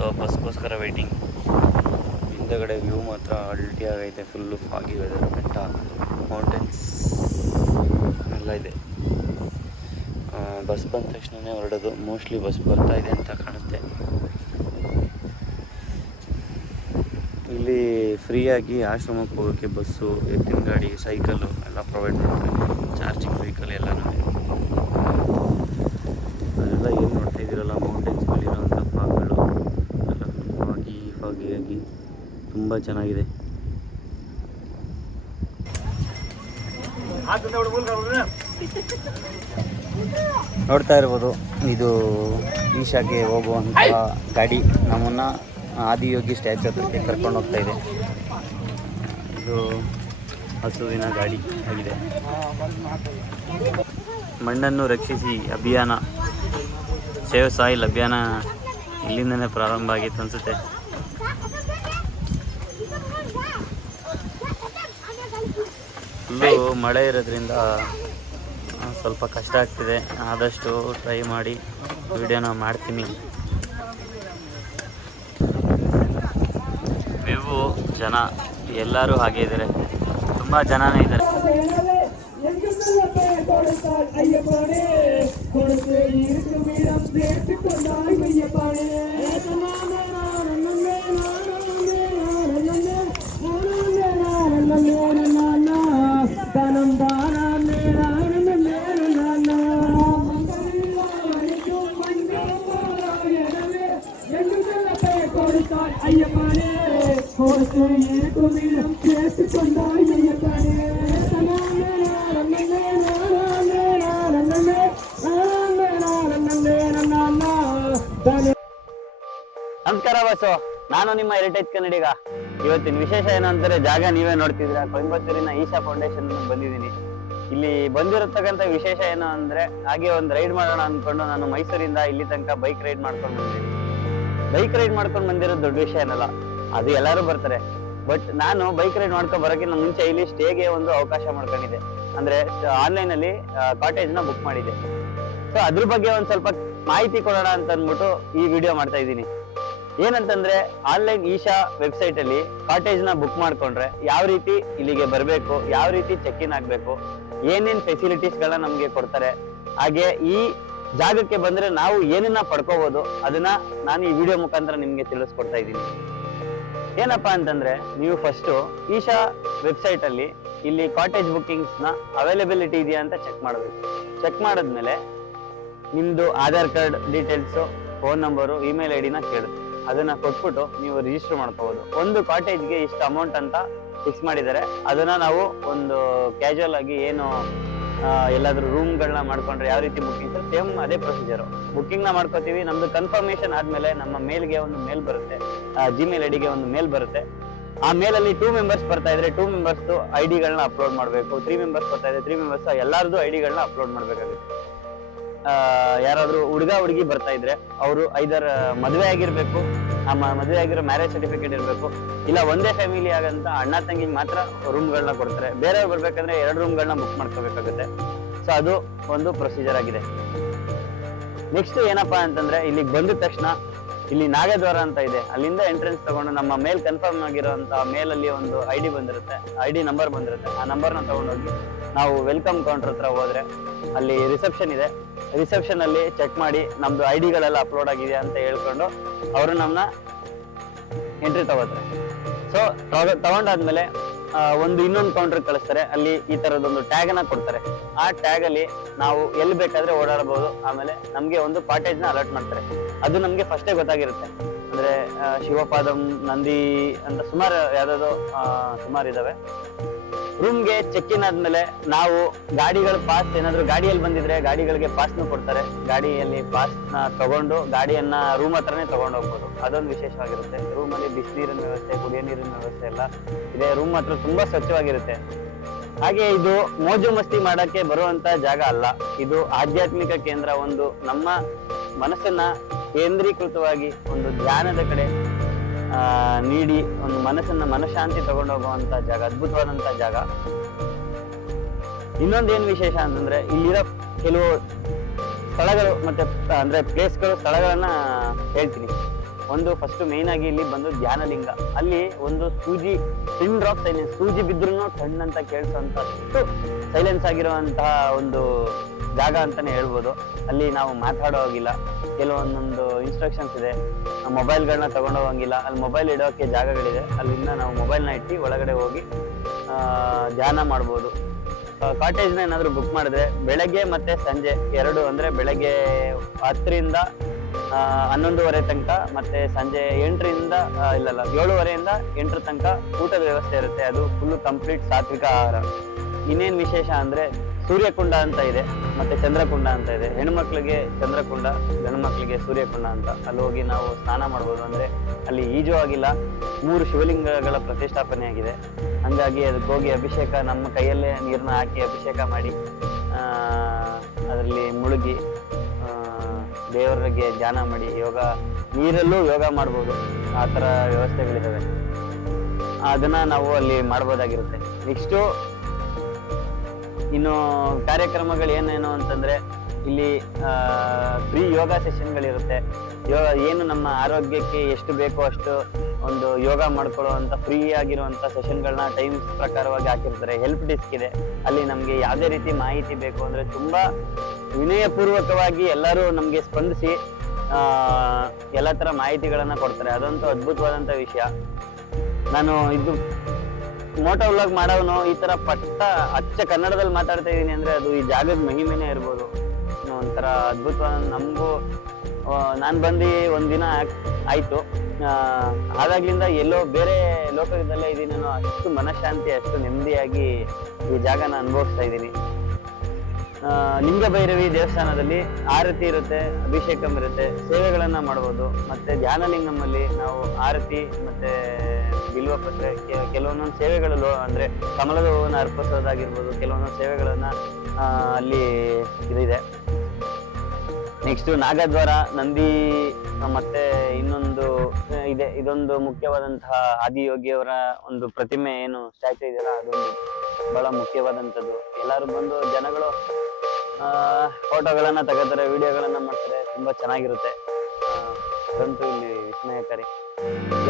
So ಬಸ್ಗೋಸ್ಕರ waiting ಹಿಂದಗಡೆ view ಮಾತ್ರ ಅಲ್ಟಿ ಆಗೈತೆ ಫುಲ್ಲು ಫಾಗಿ ವೆದರ್ ಬೆಟ್ಟ ಮೌಂಟೇನ್ಸ್ ಎಲ್ಲ ಇದೆ. ಬಸ್ ಬಂದ ತಕ್ಷಣವೇ ಹೊರಡೋದು. ಮೋಸ್ಟ್ಲಿ ಬಸ್ ಬರ್ತಾ ಇದೆ ಅಂತ ಕಾಣುತ್ತೆ. ಇಲ್ಲಿ ಫ್ರೀಯಾಗಿ ಆಶ್ರಮಕ್ಕೆ ಹೋಗೋಕ್ಕೆ ಬಸ್ಸು, ಎತ್ತಿನ ಗಾಡಿ ಸೈಕಲ್ಲು ಎಲ್ಲ ಪ್ರೊವೈಡ್ ಮಾಡ್ತಾರೆ. ಚಾರ್ಜಿಂಗ್ ವೆಹಿಕಲ್ ಎಲ್ಲನೂ ಅದೆಲ್ಲ ಏನು ನೋಡ್ತಾ ಇದ್ದೀರಲ್ಲ ಮೌಂಟೇನ್ಸ್ಗಳಿರೋಂಥ ಫಾಗ್ಗಳು ಎಲ್ಲ ಫಾಗಿ ಫಾಗಿಯಾಗಿ ತುಂಬ ಚೆನ್ನಾಗಿದೆ. ನೋಡ್ತಾ ಇರ್ಬೋದು ಇದು ಈಶಾಗೆ ಹೋಗುವಂಥ ಗಾಡಿ. ನಮ್ಮನ್ನು ಆದಿಯೋಗಿ ಸ್ಟ್ಯಾಚು ಹತ್ರಕ್ಕೆ ಕರ್ಕೊಂಡು ಹೋಗ್ತಾ ಇದೆ. ಇದು ಹಸುವಿನ ಗಾಡಿ ಆಗಿದೆ. ಮಣ್ಣನ್ನು ರಕ್ಷಿಸಿ ಅಭಿಯಾನ. ಸೇವ್ ಸಾಯಿಲ್ ಅಭಿಯಾನ ಇಲ್ಲಿಂದನೇ ಪ್ರಾರಂಭ ಆಗಿತ್ತು ಅನಿಸುತ್ತೆ. ಫುಲ್ಲು ಮಳೆ ಇರೋದ್ರಿಂದ ಸ್ವಲ್ಪ ಕಷ್ಟ ಆಗ್ತಿದೆ ಆದಷ್ಟು ಟ್ರೈ ಮಾಡಿ ವಿಡಿಯೋನ ಮಾಡ್ತೀನಿ ವ್ಯೂ ಜನ ಎಲ್ಲರೂ ಹಾಗೆ ಇದ್ದಾರೆ ತುಂಬ ಜನನೇ ಇದ್ದಾರೆ தனம் தானா நேரான நேரம் கொடுத்தாய் ஐயப்பானே கொடுத்து இருக்கும் இடம் கேட்டுக் கொண்டாய் ஐயப்பானே ನಮಸ್ಕಾರ ಬಸ್ಸು ನಾನು ನಿಮ್ಮ ಎರಟೈತ್ ಕನ್ನಡಿಗ. ಇವತ್ತಿನ ವಿಶೇಷ ಏನು ಜಾಗ ನೀವೇ ನೋಡ್ತಿದ್ರ ಕೊಯಂಬತ್ತೂರಿನ ಈಶಾ ಫೌಂಡೇಶನ್ ಬಂದಿದ್ದೀನಿ. ಇಲ್ಲಿ ಬಂದಿರತಕ್ಕಂಥ ವಿಶೇಷ ಏನು ಅಂದ್ರೆ, ಹಾಗೆ ಒಂದು ರೈಡ್ ಮಾಡೋಣ ಅನ್ಕೊಂಡು ನಾನು ಮೈಸೂರಿಂದ ಇಲ್ಲಿ ತನಕ ಬೈಕ್ ರೈಡ್ ಮಾಡ್ಕೊಂಡು ಬಂದಿದ್ದೀನಿ. ಬೈಕ್ ರೈಡ್ ಮಾಡ್ಕೊಂಡು ಬಂದಿರೋದು ದೊಡ್ಡ ವಿಷಯ ಏನಲ್ಲ, ಅದು ಎಲ್ಲರೂ ಬರ್ತಾರೆ. ಬಟ್ ನಾನು ಬೈಕ್ ರೈಡ್ ಮಾಡ್ಕೊಂಡು ಬರೋಕ್ಕಿಂತ ಮುಂಚೆ ಇಲ್ಲಿ ಸ್ಟೇಗೆ ಒಂದು ಅವಕಾಶ ಮಾಡ್ಕೊಂಡಿದ್ದೆ. ಅಂದ್ರೆ ಆನ್ಲೈನ್ ಅಲ್ಲಿ ಕಾಟೇಜ್ನ ಬುಕ್ ಮಾಡಿದ್ದೆ. ಸೊ ಅದ್ರ ಬಗ್ಗೆ ಒಂದ್ ಸ್ವಲ್ಪ ಮಾಹಿತಿ ಕೊಡೋಣ ಅಂತ ಅಂದ್ಬಿಟ್ಟು ಈ ವಿಡಿಯೋ ಮಾಡ್ತಾ ಇದ್ದೀನಿ. ಏನಂತಂದ್ರೆ ಆನ್ಲೈನ್ ಈಶಾ ವೆಬ್ಸೈಟ್ ಅಲ್ಲಿ ಕಾಟೇಜ್ನ ಬುಕ್ ಮಾಡ್ಕೊಂಡ್ರೆ ಯಾವ ರೀತಿ ಇಲ್ಲಿಗೆ ಬರಬೇಕು, ಯಾವ ರೀತಿ ಚೆಕ್ ಇನ್ ಆಗ್ಬೇಕು, ಏನೇನ್ ಫೆಸಿಲಿಟೀಸ್ ಗಳನ್ನ ನಮ್ಗೆ ಕೊಡ್ತಾರೆ, ಹಾಗೆ ಈ ಜಾಗಕ್ಕೆ ಬಂದ್ರೆ ನಾವು ಏನನ್ನ ಪಡ್ಕೋಬಹುದು ಅದನ್ನ ನಾನು ಈ ವಿಡಿಯೋ ಮುಖಾಂತರ ನಿಮ್ಗೆ ತಿಳಿಸ್ಕೊಡ್ತಾ ಇದ್ದೀನಿ. ಏನಪ್ಪಾ ಅಂತಂದ್ರೆ ನೀವು ಫಸ್ಟ್ ಈಶಾ ವೆಬ್ಸೈಟ್ ಅಲ್ಲಿ ಇಲ್ಲಿ ಕಾಟೇಜ್ ಬುಕ್ಕಿಂಗ್ಸ್ನ ಅವೈಲಬಿಲಿಟಿ ಇದೆಯಾ ಅಂತ ಚೆಕ್ ಮಾಡಬೇಕು. ಚೆಕ್ ಮಾಡಿದ್ಮೇಲೆ ನಿಮ್ದು Aadhaar card details phone number email I ಡಿನ ಕೇಳುತ್ತೆ ಅದನ್ನ ಕೊಟ್ಬಿಟ್ಟು ನೀವು ರಿಜಿಸ್ಟರ್ ಮಾಡ್ಕೋಬಹುದು ಒಂದು ಕಾಟೇಜ್ಗೆ ಇಷ್ಟು ಅಮೌಂಟ್ ಅಂತ ಫಿಕ್ಸ್ ಮಾಡಿದ್ದಾರೆ. ಅದನ್ನ ನಾವು ಒಂದು ಕ್ಯಾಶುವಲ್ ಆಗಿ ಏನು ಎಲ್ಲಾದ್ರೂ ರೂಮ್ಗಳನ್ನ ಮಾಡ್ಕೊಂಡ್ರೆ ಯಾವ ರೀತಿ ಬುಕ್ಕಿಂಗ್ ಸೇಮ್ ಅದೇ ಪ್ರೊಸೀಜರು ಬುಕ್ಕಿಂಗ್ನ ಮಾಡ್ಕೋತೀವಿ. ನಮ್ದು ಕನ್ಫರ್ಮೇಶನ್ ಆದ್ಮೇಲೆ ನಮ್ಮ ಮೇಲ್ಗೆ ಒಂದು ಮೇಲ್ ಬರುತ್ತೆ. ಜಿಮೇಲ್ ಐಡಿಗೆ ಒಂದು ಮೇಲ್ ಬರುತ್ತೆ. ಆ ಮೇಲಲ್ಲಿ ಟೂ ಮೆಂಬರ್ಸ್ ಬರ್ತಾ ಇದ್ರೆ ಟೂ ಮೆಂಬರ್ಸ್ ಐ ಡಿಗಳನ್ನ ಅಪ್ಲೋಡ್ ಮಾಡಬೇಕು. ತ್ರೀ ಮೆಂಬರ್ಸ್ ಬರ್ತಾ ಇದ್ರೆ ತ್ರೀ ಮೆಂಬರ್ಸ್ ಎಲ್ಲರದು ಐ ಡಿಗಳನ್ನ ಅಪ್ಲೋಡ್ ಮಾಡಬೇಕಾಗುತ್ತೆ. ಯಾರಾದರೂ ಹುಡುಗ ಹುಡುಗಿ ಬರ್ತಾ ಇದ್ರೆ, ಅವರು ಐದರ್ ಮದುವೆ ಆಗಿರ್ಬೇಕು ನಮ್ಮ ಮದುವೆ ಆಗಿರೋ ಮ್ಯಾರೇಜ್ ಸರ್ಟಿಫಿಕೇಟ್ ಇರಬೇಕು. ಇಲ್ಲ, ಒಂದೇ ಫ್ಯಾಮಿಲಿ ಆಗಂತ ಅಣ್ಣ ತಂಗಿ ಮಾತ್ರ ರೂಮ್ಗಳನ್ನ ಕೊಡ್ತಾರೆ. ಬೇರೆ ಬರ್ಬೇಕಂದ್ರೆ ಎರಡು ರೂಮ್ಗಳನ್ನ ಬುಕ್ ಮಾಡ್ಕೋಬೇಕಾಗುತ್ತೆ. ಸೊ ಅದು ಒಂದು ಪ್ರೊಸೀಜರ್ ಆಗಿದೆ. ನೆಕ್ಸ್ಟ್ ಏನಪ್ಪಾ ಅಂತಂದ್ರೆ ಇಲ್ಲಿ ಬಂದ ತಕ್ಷಣ ಇಲ್ಲಿ ನಾಗದ್ವಾರ ಅಂತ ಇದೆ. ಅಲ್ಲಿಂದ ಎಂಟ್ರೆನ್ಸ್ ತಗೊಂಡು ನಮ್ಮ ಮೇಲ್ ಕನ್ಫರ್ಮ್ ಆಗಿರುವಂತ ಅಲ್ಲಿ ಒಂದು ಐ ಡಿ ಬಂದಿರುತ್ತೆ. ಐ ಡಿ ನಂಬರ್ ಬಂದಿರುತ್ತೆ. ಆ ನಂಬರ್ನ ತಗೊಂಡೋಗಿ ನಾವು ವೆಲ್ಕಮ್ ಕೌಂಟರ್ ಹತ್ರ ಹೋದ್ರೆ ಅಲ್ಲಿ ರಿಸೆಪ್ಷನ್ ಇದೆ. ರಿಸೆಪ್ಷನ್ ಅಲ್ಲಿ ಚೆಕ್ ಮಾಡಿ ನಮ್ದು ಐ ಡಿಗಳೆಲ್ಲ ಅಪ್ಲೋಡ್ ಆಗಿದೆ ಅಂತ ಹೇಳ್ಕೊಂಡು ಅವರು ನಮ್ಮನ್ನ ಎಂಟ್ರಿ ತಗೋತಾರೆ. ಸೊ ತಗೊಂಡಾದ್ಮೇಲೆ ಒಂದು ಇನ್ನೊಂದು ಕೌಂಟರ್ ಕಳಿಸ್ತಾರೆ. ಅಲ್ಲಿ ಈ ತರದೊಂದು ಟ್ಯಾಗ್ ಅನ್ನ ಕೊಡ್ತಾರೆ. ಆ ಟ್ಯಾಗ್ ಅಲ್ಲಿ ನಾವು ಎಲ್ಲಿ ಬೇಕಾದ್ರೆ ಓಡಾಡಬಹುದು. ಆಮೇಲೆ ನಮ್ಗೆ ಒಂದು ಪಾಟೇಜ್ನ ಅಲರ್ಟ್ ಮಾಡ್ತಾರೆ. ಅದು ನಮ್ಗೆ ಫಸ್ಟೇ ಗೊತ್ತಾಗಿರುತ್ತೆ. ಅಂದ್ರೆ ಶಿವಪಾದಂ, ನಂದಿ ಅಂತ ಸುಮಾರು ಯಾವ್ದಾದ್ರು ಸುಮಾರು ಇದಾವೆ ರೂಮ್ಗೆ ಚೆಕ್ ಇನ್ ಆದ್ಮೇಲೆ ನಾವು ಗಾಡಿಗಳ ಪಾಸ್ ಏನಾದ್ರು ಗಾಡಿಯಲ್ಲಿ ಬಂದಿದ್ರೆ ಗಾಡಿಗಳಿಗೆ ಪಾಸ್ನು ಕೊಡ್ತಾರೆ. ಗಾಡಿಯಲ್ಲಿ ಪಾಸ್ನ ತಗೊಂಡು ಗಾಡಿಯನ್ನ ರೂಮ್ ಹತ್ರನೇ ತಗೊಂಡು ಹೋಗ್ಬೋದು. ಅದೊಂದು ವಿಶೇಷವಾಗಿರುತ್ತೆ. ರೂಮ್ ಅಲ್ಲಿ ಬಿಸಿನೀರಿನ ವ್ಯವಸ್ಥೆ, ಕುಡಿಯೋ ನೀರಿನ ವ್ಯವಸ್ಥೆ ಎಲ್ಲ ಇದೆ. ರೂಮ್ ಹತ್ರ ತುಂಬಾ ಸ್ವಚ್ಛವಾಗಿರುತ್ತೆ. ಹಾಗೆ ಇದು ಮೋಜು ಮಸ್ತಿ ಮಾಡಕ್ಕೆ ಬರುವಂತ ಜಾಗ ಅಲ್ಲ. ಇದು ಆಧ್ಯಾತ್ಮಿಕ ಕೇಂದ್ರ, ಒಂದು ನಮ್ಮ ಮನಸ್ಸನ್ನ ಕೇಂದ್ರೀಕೃತವಾಗಿ ಒಂದು ಧ್ಯಾನದ ಕಡೆ ನೀಡಿ ಒಂದು ಮನಸ್ಸನ್ನ ಮನಃಶಾಂತಿ ತಗೊಂಡು ಹೋಗುವಂತ ಜಾಗ, ಅದ್ಭುತವಾದಂತ ಜಾಗ. ಇನ್ನೊಂದು ಏನು ವಿಶೇಷ ಅಂತಂದ್ರೆ, ಇಲ್ಲಿರೋ ಕೆಲವು ಸ್ಥಳಗಳು ಮತ್ತೆ ಅಂದರೆ ಪ್ಲೇಸ್ಗಳು ಸ್ಥಳಗಳನ್ನ ಹೇಳ್ತೀನಿ. ಒಂದು ಫಸ್ಟ್ ಮೇನ್ ಆಗಿ ಇಲ್ಲಿ ಬಂದು ಧ್ಯಾನಲಿಂಗ. ಅಲ್ಲಿ ಒಂದು ಸೂಜಿ ಸಿನ್ ಡ್ರಾಪ್ ಸೈಲೆನ್ಸ್ ಸೂಜಿ ಬಿದ್ರೂ ಕಣ್ಣಂತ ಕೇಳಿಸೋಂಥಷ್ಟು ಸೈಲೆನ್ಸ್ ಆಗಿರುವಂತಹ ಒಂದು ಜಾಗ ಅಂತಾನೆ ಹೇಳ್ಬೋದು. ಅಲ್ಲಿ ನಾವು ಮಾತಾಡೋ ಹೋಗಿಲ್ಲ. ಕೆಲವೊಂದೊಂದು ಇನ್ಸ್ಟ್ರಕ್ಷನ್ಸ್ ಇದೆ. ಮೊಬೈಲ್ಗಳನ್ನ ತಗೊಂಡು ಹೋಗಂಗಿಲ್ಲ ಅಲ್ಲಿ ಮೊಬೈಲ್ ಇಡೋಕೆ ಜಾಗಗಳಿದೆ. ಅಲ್ಲಿಂದ ನಾವು ಮೊಬೈಲ್ನ ಇಟ್ಟು ಒಳಗಡೆ ಹೋಗಿ ಧ್ಯಾನ ಮಾಡ್ಬೋದು. ಕಾಟೇಜ್ನ ಏನಾದರೂ ಬುಕ್ ಮಾಡಿದ್ರೆ ಬೆಳಗ್ಗೆ ಮತ್ತೆ ಸಂಜೆ ಎರಡು ಅಂದರೆ ಬೆಳಗ್ಗೆ ಹತ್ತರಿಂದ ಹನ್ನೊಂದುವರೆ ತನಕ ಮತ್ತೆ ಸಂಜೆ ಎಂಟರಿಂದ ಇಲ್ಲಲ್ಲ, ಏಳುವರೆಯಿಂದ ಎಂಟರ ತನಕ ಊಟದ ವ್ಯವಸ್ಥೆ ಇರುತ್ತೆ. ಅದು ಫುಲ್ಲು ಕಂಪ್ಲೀಟ್ ಸಾತ್ವಿಕ ಆಹಾರ. ಇನ್ನೇನು ವಿಶೇಷ ಅಂದ್ರೆ ಸೂರ್ಯಕುಂಡ ಅಂತ ಇದೆ, ಮತ್ತೆ ಚಂದ್ರಕುಂಡ ಅಂತ ಇದೆ. ಹೆಣ್ಮಕ್ಳಿಗೆ ಚಂದ್ರಕುಂಡ ಗಂಡು ಮಕ್ಳಿಗೆ ಸೂರ್ಯಕುಂಡ ಅಂತ. ಅಲ್ಲಿ ಹೋಗಿ ನಾವು ಸ್ನಾನ ಮಾಡ್ಬೋದು ಅಂದ್ರೆ ಅಲ್ಲಿ ಈಜು ಆಗಿಲ್ಲ ಮೂರು ಶಿವಲಿಂಗಗಳ ಪ್ರತಿಷ್ಠಾಪನೆ ಆಗಿದೆ ಹಂಗಾಗಿ ಅದಕ್ಕೆ ಹೋಗಿ ಅಭಿಷೇಕ, ನಮ್ಮ ಕೈಯಲ್ಲೇ ನೀರನ್ನ ಹಾಕಿ ಅಭಿಷೇಕ ಮಾಡಿ ಅದರಲ್ಲಿ ಮುಳುಗಿ ದೇವರಿಗೆ ಧ್ಯಾನ ಮಾಡಿ, ಯೋಗ, ನೀರಲ್ಲೂ ಯೋಗ ಮಾಡ್ಬೋದು. ಆ ಥರ ವ್ಯವಸ್ಥೆಗಳಿದ್ದಾವೆ. ಅದನ್ನ ನಾವು ಅಲ್ಲಿ ಮಾಡ್ಬೋದಾಗಿರುತ್ತೆ. ನೆಕ್ಸ್ಟು ಇನ್ನು ಕಾರ್ಯಕ್ರಮಗಳು ಏನೇನು ಅಂತಂದ್ರೆ ಇಲ್ಲಿ ಫ್ರೀ ಯೋಗ ಸೆಷನ್ಗಳಿರುತ್ತೆ ಯೋಗ ಏನು ನಮ್ಮ ಆರೋಗ್ಯಕ್ಕೆ ಎಷ್ಟು ಬೇಕೋ ಅಷ್ಟು ಒಂದು ಯೋಗ ಮಾಡ್ಕೊಳ್ಳುವಂಥ ಫ್ರೀ ಆಗಿರುವಂಥ ಸೆಷನ್ಗಳನ್ನ ಟೈಮ್ ಪ್ರಕಾರವಾಗಿ ಹಾಕಿರ್ತಾರೆ. ಹೆಲ್ಪ್ ಡೆಸ್ಕ್ ಇದೆ. ಅಲ್ಲಿ ನಮಗೆ ಯಾವುದೇ ರೀತಿ ಮಾಹಿತಿ ಬೇಕು ಅಂದರೆ ತುಂಬ ವಿನಯಪೂರ್ವಕವಾಗಿ ಎಲ್ಲರೂ ನಮಗೆ ಸ್ಪಂದಿಸಿ ಎಲ್ಲ ಥರ ಮಾಹಿತಿಗಳನ್ನು ಕೊಡ್ತಾರೆ. ಅದಂತೂ ಅದ್ಭುತವಾದಂಥ ವಿಷಯ. ನಾನು ಇದು ಮೋಟೋ ವ್ಲಾಗ್ ಮಾಡೋನು ಈ ತರ ಪಟ್ಟ ಅಚ್ಚ ಕನ್ನಡದಲ್ಲಿ ಮಾತಾಡ್ತಾ ಇದೀನಿ ಅಂದ್ರೆ ಅದು ಈ ಜಾಗದ ಮಹಿಮೆನೇ ಇರ್ಬೋದು. ಒಂಥರ ಅದ್ಭುತವಾದ ನಮಗೂ ನಾನು ಬಂದು ಒಂದಿನ ಆಯ್ತು. ಆದಾಗ್ಲಿಂದ ಎಲ್ಲೋ ಬೇರೆ ಲೋಕದಲ್ಲೇ ಇದ್ದೀನಿ ಅಷ್ಟು ಮನಃಶಾಂತಿ, ಅಷ್ಟು ನೆಮ್ಮದಿಯಾಗಿ ಈ ಜಾಗನ ಅನುಭವಿಸ್ತಾ ಇದ್ದೀನಿ ಆ, ಲಿಂಗ ಭೈರವಿ ದೇವಸ್ಥಾನದಲ್ಲಿ ಆರತಿ ಇರುತ್ತೆ ಅಭಿಷೇಕಂ ಇರುತ್ತೆ ಸೇವೆಗಳನ್ನ ಮಾಡಬಹುದು ಮತ್ತೆ ಧ್ಯಾನಲಿಂಗಮಲ್ಲಿ ನಾವು ಆರತಿ ಮತ್ತೆ ಬಿಲ್ವ ಪತ್ರೆ ಕೆಲವೊಂದೊಂದು ಸೇವೆಗಳು ಅಂದ್ರೆ ಕಮಲದ ಹೂವನ್ನ ಅರ್ಪಿಸೋದಾಗಿರ್ಬೋದು ಕೆಲವೊಂದೊಂದು ಸೇವೆಗಳನ್ನ ಅಲ್ಲಿ ಇದಿದೆ. ನೆಕ್ಸ್ಟ್ ನಾಗದ್ವಾರ ನಂದಿ ಮತ್ತೆ ಇನ್ನೊಂದು ಇದೆ. ಇದೊಂದು ಮುಖ್ಯವಾದಂತಹ ಆದಿಯೋಗಿಯವರ ಒಂದು ಪ್ರತಿಮೆ ಏನು ಸ್ಟ್ಯಾಚು ಇದೆಯಲ್ಲ ಅದೊಂದು ಬಹಳ ಮುಖ್ಯವಾದಂಥದ್ದು. ಎಲ್ಲರೂ ಬಂದು ಜನಗಳು ಫೋಟೋಗಳನ್ನ ತಗೋತಾರೆ ವಿಡಿಯೋಗಳನ್ನ ಮಾಡ್ತಾರೆ, ತುಂಬಾ ಚೆನ್ನಾಗಿರುತ್ತೆ. ಅದಂತೂ ಇಲ್ಲಿ ವಿಸ್ಮಯಕಾರಿ.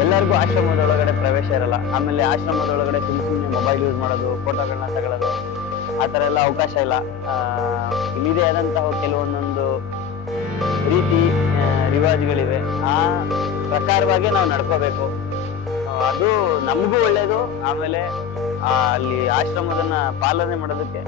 ಎಲ್ಲರಿಗೂ ಆಶ್ರಮದೊಳಗಡೆ ಪ್ರವೇಶ ಇರಲ್ಲ. ಆಮೇಲೆ ಆಶ್ರಮದೊಳಗಡೆ ಸುಮ್ ಸುಮ್ಮನೆ ಮೊಬೈಲ್ ಯೂಸ್ ಮಾಡೋದು ಫೋಟೋಗಳನ್ನ ತಗೊಳ್ಳೋದು ಆ ಥರ ಎಲ್ಲ ಅವಕಾಶ ಇಲ್ಲ. ಇಲ್ಲಿದೆ ಆದಂತಹ ಕೆಲವೊಂದೊಂದು ರೀತಿ ರಿವಾಜ್ಗಳಿವೆ. ಆ ಪ್ರಕಾರವಾಗಿ ನಾವು ನಡ್ಕೋಬೇಕು. ಅದು ನಮಗೂ ಒಳ್ಳೇದು. ಆಮೇಲೆ ಅಲ್ಲಿ ಆಶ್ರಮದನ್ನ ಪಾಲನೆ ಮಾಡೋದಕ್ಕೆ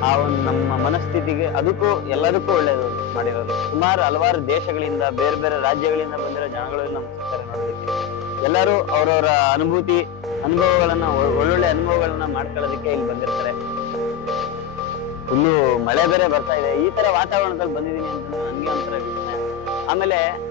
ಆ ಒಂದು ನಮ್ಮ ಮನಸ್ಥಿತಿಗೆ ಅದಕ್ಕೂ ಎಲ್ಲದಕ್ಕೂ ಒಳ್ಳೇದು ಮಾಡಿರೋದು. ಸುಮಾರು ಹಲವಾರು ದೇಶಗಳಿಂದ, ಬೇರೆ ಬೇರೆ ರಾಜ್ಯಗಳಿಂದ ಬಂದಿರೋ ಜನಗಳು ನಮ್ಮ ಸಿಗ್ತಾರೆ ನೋಡೋದಕ್ಕೆ. ಎಲ್ಲರೂ ಅವರವರ ಅನುಭೂತಿ, ಅನುಭವಗಳನ್ನ ಒಳ್ಳೊಳ್ಳೆ ಅನುಭವಗಳನ್ನ ಮಾಡ್ಕೊಳ್ಳೋದಕ್ಕೆ ಇಲ್ಲಿ ಬಂದಿರ್ತಾರೆ. ಫುಲ್ಲು ಮಳೆ ಬೇರೆ ಬರ್ತಾ ಇದೆ. ಈ ತರ ವಾತಾವರಣದಲ್ಲಿ ಬಂದಿದ್ದೀನಿ ಅಂತ ನನಗೆ ಒಂಥರ ಆಮೇಲೆ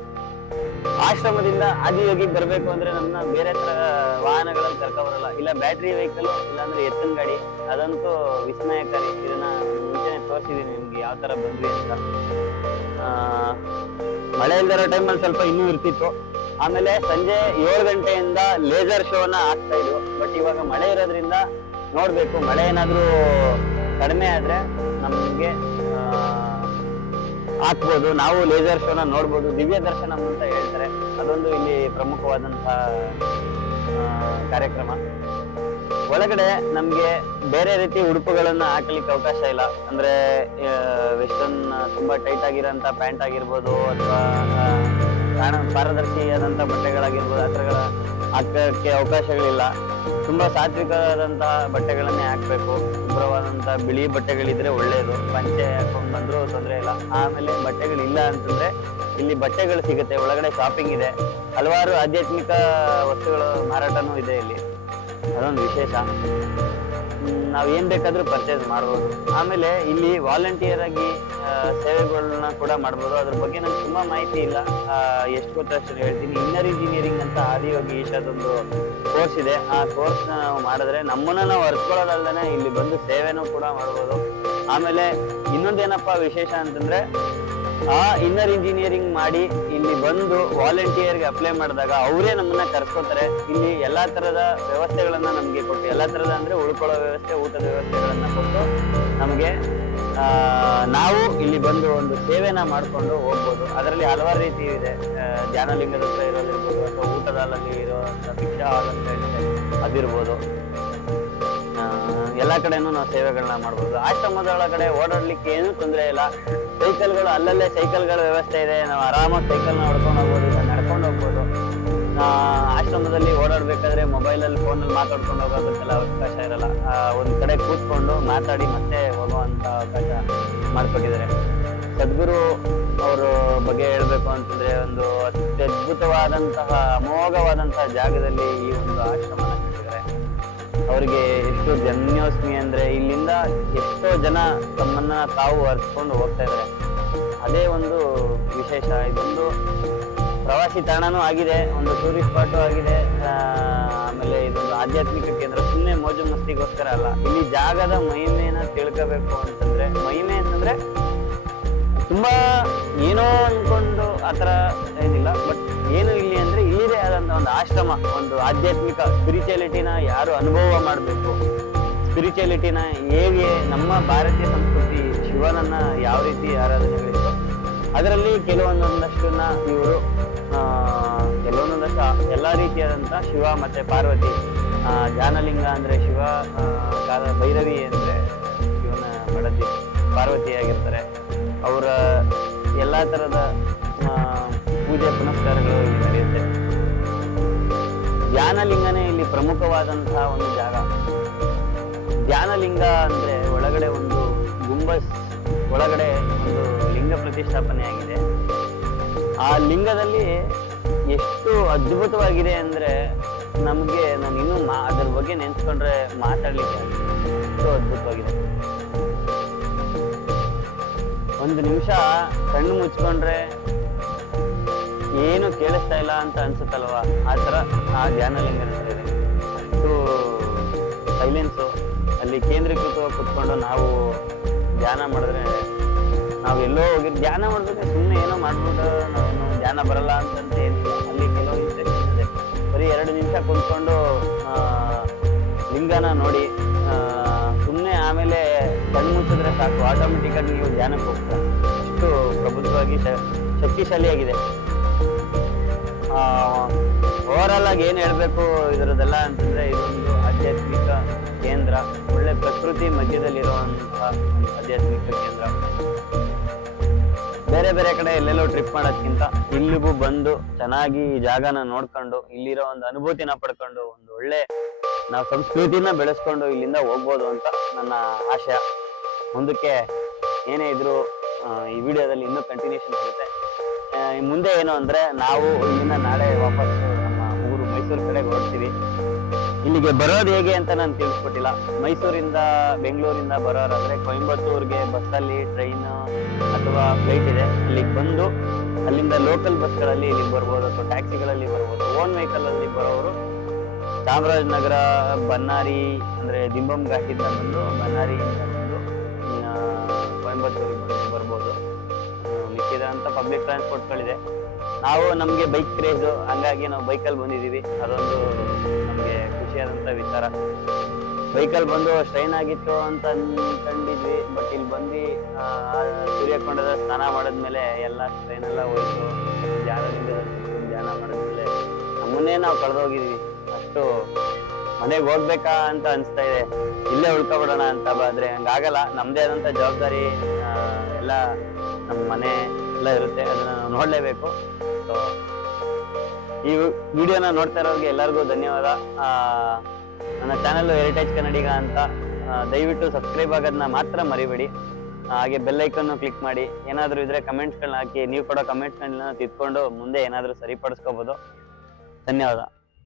ಆಶ್ರಮದಿಂದ ಆದಿಯೋಗಿ ಬರಬೇಕು ಅಂದ್ರೆ ನಮ್ಮ ಬೇರೆ ತರ ವಾಹನಗಳಲ್ಲಿ ಕರ್ಕ ಬರಲ್ಲ. ಇಲ್ಲ ಬ್ಯಾಟ್ರಿ ವೆಹಿಕಲ್ ಇಲ್ಲಾಂದ್ರೆ ಎತ್ತಿನ ಗಾಡಿ, ಅದಂತೂ ವಿಸ್ಮಯಕಾರಿ. ಇದನ್ನ ಮುಂಚೆನೆ ತೋರಿಸಿದೀನಿ ನಿಮ್ಗೆ ಯಾವ ತರ ಬಂದ್ವಿ ಅಂತ. ಮಳೆ ಇಲ್ದಿರೋ ಟೈಮಲ್ಲಿ ಸ್ವಲ್ಪ ಇನ್ನೂ ಇರ್ತಿತ್ತು. ಆಮೇಲೆ ಸಂಜೆ ಏಳು ಗಂಟೆಯಿಂದ ಲೇಸರ್ ಶೋನ ಆಗ್ತಾ ಇದ್ವು. ಬಟ್ ಇವಾಗ ಮಳೆ ಇರೋದ್ರಿಂದ ನೋಡ್ಬೇಕು, ಮಳೆ ಏನಾದ್ರೂ ಕಡಿಮೆ ಆದ್ರೆ ನಮ್ಗೆ ಹಾಕ್ಬೋದು. ನಾವು ಲೇಸರ್ ಶೋನ ನೋಡ್ಬೋದು. ದಿವ್ಯ ದರ್ಶನ ಅಂತ ಹೇಳ್ತಾರೆ. ಅದೊಂದು ಇಲ್ಲಿ ಪ್ರಮುಖವಾದಂತಹ ಕಾರ್ಯಕ್ರಮ. ಒಳಗಡೆ ನಮಗೆ ಬೇರೆ ರೀತಿ ಉಡುಪುಗಳನ್ನು ಹಾಕ್ಲಿಕ್ಕೆ ಅವಕಾಶ ಇಲ್ಲ. ಅಂದ್ರೆ ವೆಸ್ಟರ್ನ್ ತುಂಬಾ ಟೈಟ್ ಆಗಿರೋಂಥ ಪ್ಯಾಂಟ್ ಆಗಿರ್ಬೋದು ಅಥವಾ ಪಾರದರ್ಶಿಯಾದಂಥ ಬಟ್ಟೆಗಳಾಗಿರ್ಬೋದು, ಆ ಥರಗಳ ಹಾಕಕ್ಕೆ ಅವಕಾಶಗಳಿಲ್ಲ. ತುಂಬಾ ಸಾತ್ವಿಕವಾದಂತಹ ಬಟ್ಟೆಗಳನ್ನೇ ಹಾಕ್ಬೇಕು. ಶುಭ್ರವಾದಂತಹ ಬಿಳಿ ಬಟ್ಟೆಗಳಿದ್ರೆ ಒಳ್ಳೆಯದು ಪಂಚೆ ಹಾಕೊಂಡ್ ಬಂದ್ರು ತೊಂದರೆ ಇಲ್ಲ. ಆಮೇಲೆ ಬಟ್ಟೆಗಳಿಲ್ಲ ಅಂತಂದ್ರೆ ಇಲ್ಲಿ ಬಟ್ಟೆಗಳು ಸಿಗುತ್ತೆ. ಒಳಗಡೆ ಶಾಪಿಂಗ್ ಇದೆ. ಹಲವಾರು ಆಧ್ಯಾತ್ಮಿಕ ವಸ್ತುಗಳ ಮಾರಾಟನೂ ಇದೆ ಇಲ್ಲಿ. ಅದೊಂದು ವಿಶೇಷ. ನಾವು ಏನು ಬೇಕಾದ್ರೂ ಪರ್ಚೇಸ್ ಮಾಡ್ಬೋದು. ಆಮೇಲೆ ಇಲ್ಲಿ ವಾಲಂಟಿಯರ್ ಆಗಿ ಸೇವೆಗಳನ್ನ ಕೂಡ ಮಾಡ್ಬೋದು. ಅದ್ರ ಬಗ್ಗೆ ನಂಗೆ ತುಂಬಾ ಮಾಹಿತಿ ಇಲ್ಲ. ಎಷ್ಟು ಗೊತ್ತಷ್ಟು ಹೇಳ್ತೀನಿ. ಇನ್ನರ್ ಇಂಜಿನಿಯರಿಂಗ್ ಅಂತ ಆದಿಯೋಗಿ ಈಶಾದೊಂದು ಕೋರ್ಸ್ ಇದೆ. ಆ ಕೋರ್ಸ್ ನಾವು ಮಾಡಿದ್ರೆ ನಮ್ಮನ್ನ ನಾವು ಅರ್ಸ್ಕೊಳ್ಳೋದಲ್ದೇ ಇಲ್ಲಿ ಬಂದು ಸೇವೆನೂ ಕೂಡ ಮಾಡ್ಬೋದು. ಆಮೇಲೆ ಇನ್ನೊಂದೇನಪ್ಪ ವಿಶೇಷ ಅಂತಂದ್ರೆ, ಆ ಇನ್ನರ್ ಇಂಜಿನಿಯರಿಂಗ್ ಮಾಡಿ ಇಲ್ಲಿ ಬಂದು ವಾಲಂಟಿಯರ್ಗೆ ಅಪ್ಲೈ ಮಾಡಿದಾಗ ಅವರೇ ನಮ್ಮನ್ನ ಕರ್ಸ್ಕೊತಾರೆ. ಇಲ್ಲಿ ಎಲ್ಲಾ ತರದ ವ್ಯವಸ್ಥೆಗಳನ್ನ ನಮಗೆ ಕೊಟ್ಟು, ಎಲ್ಲಾ ತರದ ಅಂದ್ರೆ ಉಳ್ಕೊಳ್ಳೋ ವ್ಯವಸ್ಥೆ, ಊಟದ ವ್ಯವಸ್ಥೆಗಳನ್ನ ಕೊಟ್ಟು ನಮಗೆ ನಾವು ಇಲ್ಲಿ ಬಂದು ಒಂದು ಸೇವೆನ ಮಾಡಿಕೊಂಡು ಹೋಗ್ಬೋದು. ಅದರಲ್ಲಿ ಹಲವಾರು ರೀತಿ ಇದೆ. ಧ್ಯಾನಲಿಂಗದ ಹತ್ರ ಇರೋದಿರ್ಬೋದು ಅಥವಾ ಇರುವಂಥ ಭಿಕ್ಷಾ ಅಂತ ಹೇಳ್ತಾರೆ ಅದಿರ್ಬೋದು. ಎಲ್ಲ ಕಡೆನೂ ನಾವು ಸೇವೆಗಳನ್ನ ಮಾಡ್ಬೋದು. ಆಶ್ರಮದ ಒಳಗಡೆ ಓಡಾಡ್ಲಿಕ್ಕೆ ಏನೂ ತೊಂದರೆ ಇಲ್ಲ. ಸೈಕಲ್ಗಳು, ಅಲ್ಲಲ್ಲೇ ಸೈಕಲ್ಗಳ ವ್ಯವಸ್ಥೆ ಇದೆ. ನಾವು ಆರಾಮಾಗಿ ಸೈಕಲ್ನ ಹೊಡ್ಕೊಂಡು ಹೋಗ್ಬೋದು, ಇಲ್ಲ ನಡ್ಕೊಂಡು ಹೋಗ್ಬೋದು. ಆಶ್ರಮದಲ್ಲಿ ಓಡಾಡ್ಬೇಕಾದ್ರೆ ಮೊಬೈಲಲ್ಲಿ ಫೋನಲ್ಲಿ ಮಾತಾಡ್ಕೊಂಡು ಹೋಗೋದಕ್ಕೆಲ್ಲ ಅವಕಾಶ ಇರಲ್ಲ. ಒಂದು ಕಡೆ ಕೂತ್ಕೊಂಡು ಮಾತಾಡಿ ಮತ್ತೆ ಹೋಗುವಂಥ ಅವಕಾಶ ಮಾಡ್ಕೊಟ್ಟಿದ್ದಾರೆ. ಸದ್ಗುರು ಅವರು ಬಗ್ಗೆ ಹೇಳಬೇಕು ಅಂತಂದ್ರೆ ಒಂದು ಅತ್ಯದ್ಭುತವಾದಂತಹ ಅಮೋಘವಾದಂತಹ ಜಾಗದಲ್ಲಿ ಈ ಒಂದು ಆಶ್ರಮ ಕಟ್ಟಿದ್ದಾರೆ. ಅವರಿಗೆ ಎಷ್ಟು ಜನ್ಯೋಸ್ಮಿ ಅಂದ್ರೆ ಇಲ್ಲಿಂದ ಎಷ್ಟೋ ಜನ ತಮ್ಮನ್ನ ತಾವು ಅರ್ಸ್ಕೊಂಡು ಹೋಗ್ತಾ ಇದ್ದಾರೆ. ಅದೇ ಒಂದು ವಿಶೇಷ, ಇದೊಂದು ಪ್ರವಾಸಿ ತಾಣನೂ ಆಗಿದೆ, ಒಂದು ಟೂರಿಸ್ಟ್ ಸ್ಪಾಟು ಆಗಿದೆ. ಆಮೇಲೆ ಇದೊಂದು ಆಧ್ಯಾತ್ಮಿಕ ಕೇಂದ್ರ ಸುಮ್ಮನೆ ಮೋಜು ಮಸ್ತಿಗೋಸ್ಕರ ಅಲ್ಲ. ಇಲ್ಲಿ ಜಾಗದ ಮಹಿಮೆನ ತಿಳ್ಕೋಬೇಕು ಅಂತಂದ್ರೆ, ಮಹಿಮೆ ಅಂತಂದ್ರೆ ತುಂಬಾ ಏನೋ ಅಂದ್ಕೊಂಡು ಆ ಥರ ಏನಿಲ್ಲ ಬಟ್ ಏನು ಇಲ್ಲಿ ಅಂದ್ರೆ ಇಲ್ಲಿದೇ ಆದಂತ ಒಂದು ಆಶ್ರಮ, ಒಂದು ಆಧ್ಯಾತ್ಮಿಕ ಸ್ಪಿರಿಚುಯಾಲಿಟಿನ ಯಾರು ಅನುಭವ ಮಾಡಬೇಕು? ಸ್ಪಿರಿಚುಯಾಲಿಟಿನ ಹೇಗೆ ನಮ್ಮ ಭಾರತೀಯ ಸಂಸ್ಕೃತಿ ಶಿವನನ್ನ ಯಾವ ರೀತಿ ಆರಾಧನೆ ಆರಾಧನೆಗಳಿತ್ತು ಅದರಲ್ಲಿ ಕೆಲವೊಂದೊಂದಷ್ಟನ್ನ ಇವರು ಕೆಲವೊಂದೊಂದಷ್ಟು ಎಲ್ಲ ರೀತಿಯಾದಂಥ ಶಿವ ಮತ್ತೆ ಪಾರ್ವತಿ ಜಾನಲಿಂಗ ಅಂದರೆ ಶಿವ ಕಾಲ ಭೈರವಿ ಅಂದ್ರೆ ಶಿವನ ಮಡದಿ ಪಾರ್ವತಿ ಆಗಿರ್ತಾರೆ ಅವರ ಎಲ್ಲ ಥರದ ಪೂಜೆ ಪುನಸ್ಕಾರಗಳು ಇಲ್ಲಿ ನಡೆಯುತ್ತೆ. ಧ್ಯಾನಲಿಂಗನೇ ಇಲ್ಲಿ ಪ್ರಮುಖವಾದಂತಹ ಒಂದು ಜಾಗ. ಧ್ಯಾನಲಿಂಗ ಅಂದ್ರೆ ಒಳಗಡೆ ಒಂದು ಗುಂಬಸ್, ಒಳಗಡೆ ಒಂದು ಲಿಂಗ ಪ್ರತಿಷ್ಠಾಪನೆ ಆಗಿದೆ ಆ ಲಿಂಗದಲ್ಲಿ ಎಷ್ಟು ಅದ್ಭುತವಾಗಿದೆ ಅಂದ್ರೆ ನಮಗೆ ನಾನು ಇನ್ನೂ ಮಾ ಅದ್ರ ಬಗ್ಗೆ ನೆನೆಸ್ಕೊಂಡ್ರೆ ಮಾತಾಡಲಿಕ್ಕೆ. ಅಷ್ಟು ಅದ್ಭುತವಾಗಿದೆ. ಒಂದು ನಿಮಿಷ ಕಣ್ಣು ಮುಚ್ಕೊಂಡ್ರೆ ಏನು ಕೇಳಿಸ್ತಾ ಇಲ್ಲ ಅಂತ ಅನ್ಸುತ್ತಲ್ವಾ? ಆ ಥರ ಆ ಧ್ಯಾನಲಿಂಗ ಇದೆ ಅಷ್ಟು ಸೈಲೆನ್ಸು ಅಲ್ಲಿ ಕೇಂದ್ರೀಕೃತವಾಗಿ ಕುತ್ಕೊಂಡು ನಾವು ಧ್ಯಾನ ಮಾಡಿದ್ರೆ ನಾವು ಎಲ್ಲೋ ಹೋಗಿ ಧ್ಯಾನ ಮಾಡಿದ್ರೆ ಸುಮ್ಮನೆ ಏನೋ ಮಾಡ್ಬಿಟ್ಟು ನಾವು ಧ್ಯಾನ ಬರಲ್ಲ ಅಂತಂತ ಏನಿಲ್ಲ. ಅಲ್ಲಿ ಕೆಲವು ಇದೆ. ಬರೀ ಎರಡು ನಿಮಿಷ ಕುತ್ಕೊಂಡು ಲಿಂಗನ ನೋಡಿ ಸುಮ್ಮನೆ ಆಮೇಲೆ ಕಣ್ಣು ಮುಚ್ಚಿದ್ರೆ ಸಾಕು. ಆಟೋಮೆಟಿಕ್ ಆಗಿ ನೀವು ಧ್ಯಾನಕ್ಕೆ ಹೋಗ್ತಾರೆ ಅಷ್ಟು ಪ್ರಬುದ್ಧವಾಗಿ ಶಕ್ತಿಶಾಲಿಯಾಗಿದೆ. ಓವರಾಲ್ ಆಗಿ ಏನು ಹೇಳಬೇಕು ಇದರದೆಲ್ಲ ಅಂತಂದರೆ, ಇದೊಂದು ಆಧ್ಯಾತ್ಮಿಕ ಕೇಂದ್ರ. ಒಳ್ಳೆ ಪ್ರಕೃತಿ ಮಧ್ಯದಲ್ಲಿರುವಂತಹ ಆಧ್ಯಾತ್ಮಿಕ ಕೇಂದ್ರ. ಬೇರೆ ಬೇರೆ ಕಡೆ ಎಲ್ಲೆಲ್ಲೋ ಟ್ರಿಪ್ ಮಾಡೋದ್ಕಿಂತ ಇಲ್ಲಿಗೂ ಬಂದು ಚೆನ್ನಾಗಿ ಈ ಜಾಗನ ನೋಡ್ಕೊಂಡು, ಇಲ್ಲಿರೋ ಒಂದು ಅನುಭೂತಿನ ಪಡ್ಕೊಂಡು, ಒಂದು ಒಳ್ಳೆ, ನಾವು ಸಂಸ್ಕೃತಿನ ಬೆಳೆಸ್ಕೊಂಡು ಇಲ್ಲಿಂದ ಹೋಗ್ಬೋದು ಅಂತ ನನ್ನ ಆಶಯ. ಮುಂದಕ್ಕೆ ಏನೇ ಇದ್ರು ಈ ವಿಡಿಯೋದಲ್ಲಿ ಇನ್ನೂ ಕಂಟಿನ್ಯೂಷನ್ ಆಗುತ್ತೆ ಮುಂದೆ ಏನು ಅಂದ್ರೆ ನಾವು ಇಲ್ಲಿಂದ ನಾಳೆ ವಾಪಸ್, ನಮ್ಮ ಊರು ಮೈಸೂರು ಕಡೆಗೆ ಹೊರಡ್ತೀವಿ. ಇಲ್ಲಿಗೆ ಬರೋದು ಹೇಗೆ ಅಂತ ನಾನು ತಿಳಿಸ್ಕೊಟ್ಟಿಲ್ಲ. ಮೈಸೂರಿಂದ ಬೆಂಗಳೂರಿಂದ ಬರೋರಾದ್ರೆ ಕೊಯಂಬತ್ತೂರ್ಗೆ ಬಸ್ಸಲ್ಲಿ ಟ್ರೈನ್ ಅಥವಾ ಫ್ಲೈಟ್ ಇದೆ. ಅಲ್ಲಿಗೆ ಬಂದು ಅಲ್ಲಿಂದ ಲೋಕಲ್ ಬಸ್ಗಳಲ್ಲಿ ಇಲ್ಲಿಗೆ ಬರ್ಬೋದು ಅಥವಾ ಟ್ಯಾಕ್ಸಿಗಳಲ್ಲಿ ಬರ್ಬೋದು. ಓನ್ ವೆಹಿಕಲ್ ಅಲ್ಲಿ ಬರೋರು ಚಾಮರಾಜನಗರ, ಬನ್ನಾರಿ, ಅಂದ್ರೆ ದಿಂಬಂ ಘಾಟಿಂದ ಬಂದು ಬನ್ನಾರಿಯಿಂದ ಕೊಯಂಬತ್ತೂರಿಗೆ ಬಂದು ಬರ್ಬೋದು ಆ, ಮಿಕ್ಕಿದಂತ ಪಬ್ಲಿಕ್ ಟ್ರಾನ್ಸ್ಪೋರ್ಟ್ಗಳಿದೆ ನಾವು ನಮಗೆ ಬೈಕ್ ಕ್ರೇಜು ಹಂಗಾಗಿ ನಾವು ಬೈಕಲ್ಲಿ ಬಂದಿದ್ದೀವಿ. ಅದೊಂದು ನಮಗೆ ಖುಷಿಯಾದಂಥ ವಿಚಾರ. ಬೈಕಲ್ಲಿ ಬಂದು ಸ್ಟ್ರೈನ್ ಆಗಿತ್ತು ಅಂತ ಅನ್ಕೊಂಡಿದ್ವಿ. ಬಟ್ ಇಲ್ಲಿ ಬಂದು ಸೂರ್ಯಕೊಂಡದ ಸ್ನಾನ ಮಾಡಿದ್ಮೇಲೆ ಎಲ್ಲ ಸ್ಟ್ರೈನ್ ಎಲ್ಲ ಹೋಯ್ತು. ಧ್ಯಾನದಿಂದ ಧ್ಯಾನ ಮಾಡಿದ್ಮೇಲೆ ನಮ್ಮನ್ನೇ ನಾವು ಕಳೆದೋಗಿದ್ವಿ ಅಷ್ಟು ಮನೆಗೆ ಹೋಗ್ಬೇಕಾ ಅಂತ ಅನಿಸ್ತಾ ಇದೆ. ಇಲ್ಲೇ ಉಳ್ಕೊಬಿಡೋಣ ಅಂತ ಆದ್ರೆ ಹಂಗಾಗಲ್ಲ. ನಮ್ಮದೇ ಆದಂತ ಜವಾಬ್ದಾರಿ ಎಲ್ಲ ನಮ್ಮ ಮನೆ ಎಲ್ಲ ಇರುತ್ತೆ. ಅದನ್ನ ನಾವು ನೋಡಲೇಬೇಕು. ಸೊ ಈ ವಿಡಿಯೋನ ನೋಡ್ತಾ ಇರೋರಿಗೆ ಎಲ್ಲರಿಗೂ ಧನ್ಯವಾದ. ನನ್ನ ಚಾನಲ್ ಹೆರಿಟೇಜ್ ಕನ್ನಡಿಗ ಅಂತ ದಯವಿಟ್ಟು ಸಬ್ಸ್ಕ್ರೈಬ್ ಆಗೋದನ್ನ ಮಾತ್ರ ಮರಿಬೇಡಿ. ಹಾಗೆ ಬೆಲ್ ಐಕನ್ನು ಕ್ಲಿಕ್ ಮಾಡಿ. ಏನಾದರೂ ಇದ್ರೆ ಕಮೆಂಟ್ಸ್ಗಳನ್ನ ಹಾಕಿ, ನೀವು ಕೊಡೋ ಕಮೆಂಟ್ಸ್ಗಳನ್ನ ತಿದ್ಕೊಂಡು ಮುಂದೆ ಏನಾದರೂ ಸರಿಪಡಿಸ್ಕೋಬೋದು. ಧನ್ಯವಾದ.